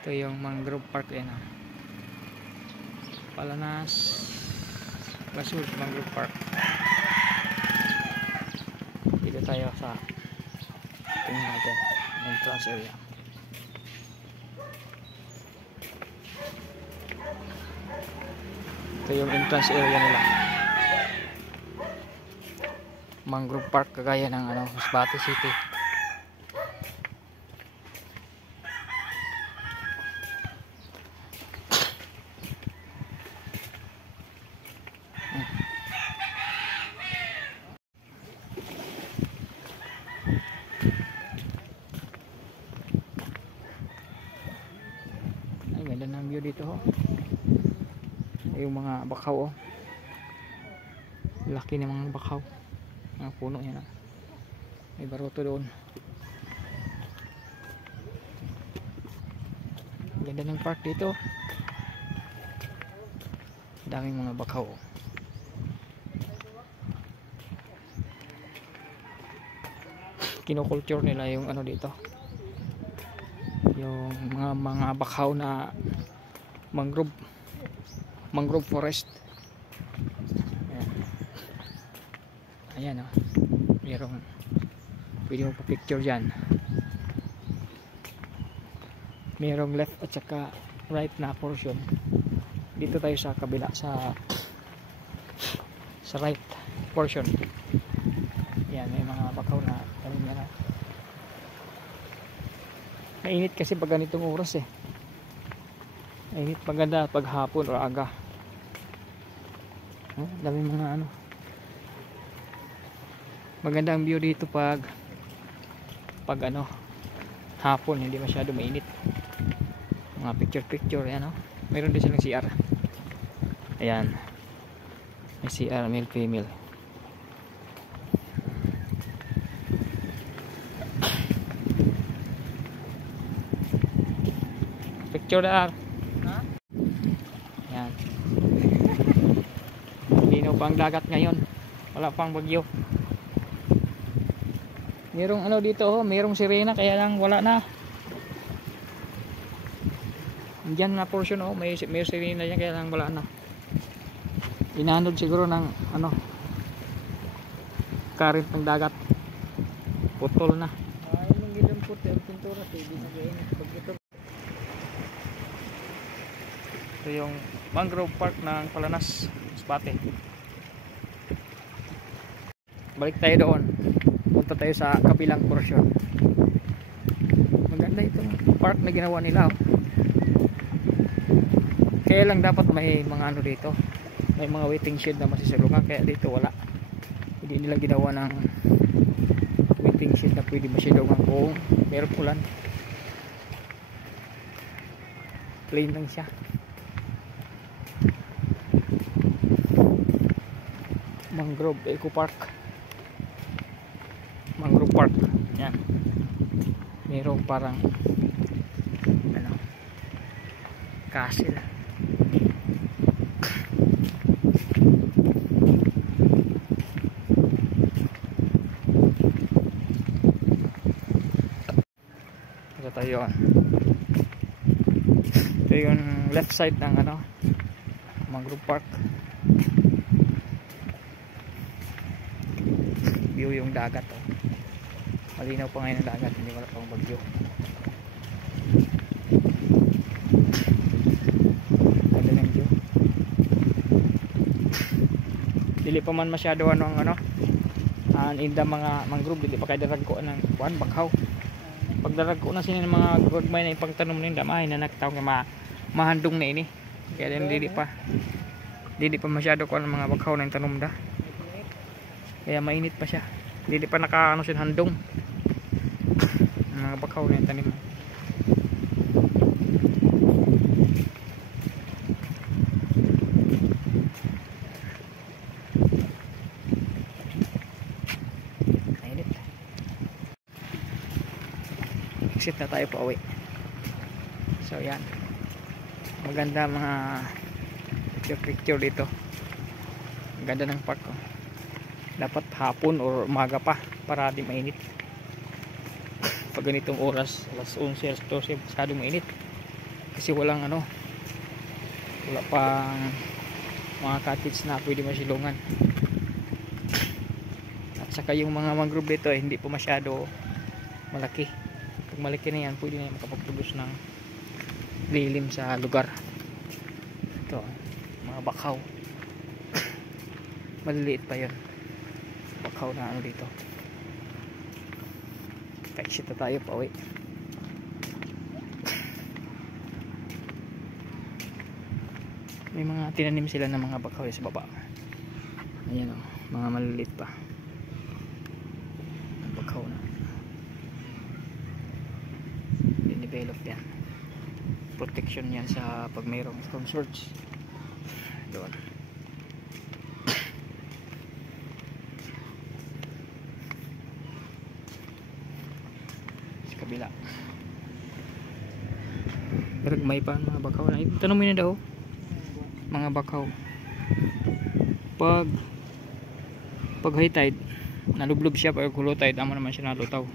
Ito yung mangrove park yan, Palanas Basur Mangrove Park. Dito tayo sa tingnan natin entrance area. Ito yung entrance area nila, Mangrove Park, kagaya ng Masbate City. Ay, ganda ng view dito, yung mga bakaw, laki ng mga bakaw, mga puno yan, may baruto doon. Ganda ng park dito, daming mga bakaw. Kinokulture nila yung dito, yung mga bakaw na mangrove forest. Ayan, mayroong pwede mo pa picture dyan, mayroong left at saka right na portion. Dito tayo sa kabila, sa right portion. Yan, may mga bakaw na meron. Mainit kasi pag ganitong oras mainit maganda pag hapon o aga. Dami mga maganda ang view dito pag hapon, hindi masyado mainit. Mga picture yan, mayroon din silang CR. Ayan, may CR, male female. Picture na. Yan. Linaw pa ang dagat ngayon. Wala pang bagyo. Merong dito, merong sirena, kaya lang wala na. Diyan na portion, may sirena yan, kaya lang wala na. Inanod siguro ng current ng dagat. Putol na. Ay, manggilang puti ang pintura, hindi na gainit pag ito. Ito yung Mangrove Park ng Palanas, Masbate. Balik tayo doon. Punta tayo sa kabilang portion. Maganda itong park na ginawa nila. Kaya lang dapat may mga dito. May mga waiting shed na masisalungan. Kaya dito wala. Hindi nila ginawa ng waiting shed na pwede masilungan kung meron ulan. Plain lang siya. Mangrove Eco Park, Mangrove Park. Yan, mayroong parang castle. Ito tayo. Ito yung left side ng Mangrove Park. View yung dagat, malinaw pa ngayon ang dagat, hindi wala pang bagyo. Ganda ng view. Dili pa man masyado ang inda mga mangrove, dili pa kay daragko ng bakaw. Pag daragko na sila ng mga gagmay na ipagtanom ninda, mahay na naktaw nga mahandong na ini. Kaya dili pa masyado ko ang mga bakaw na tanom da. Kaya mainit pa siya. Hindi pa handong mga bakaw na yung tanim. Mainit. Exit na tayo pa uwi. So yan, maganda mga picture dito. Ang ganda ng park, dapat hapon or umaga pa para di mainit. Pag ganitong oras, alas 11, alas 12, masyadong mainit. kasi walang ano, wala pang mga cottage na pwede masilungan. At saka yung mga mangrove dito hindi po masyado malaki. Pag malaki na yan, pwede na yan makapagproduce ng lilim sa lugar. Ito, mga bakaw. Maliliit pa yun, bakaw na ano dito. Kaisip na tayo pa uwi. May mga tinanim sila ng mga bakaw sa baba. Ayan o, mga maliliit pa bakaw na dinevelop yan. Protection yan sa pag mayroong storm surge doon. Sa kabila pero may pa mga bakaw na. Tanong na daw mga bakaw pag high tide nalublob siya, pag low tide amo naman siya nalutaw.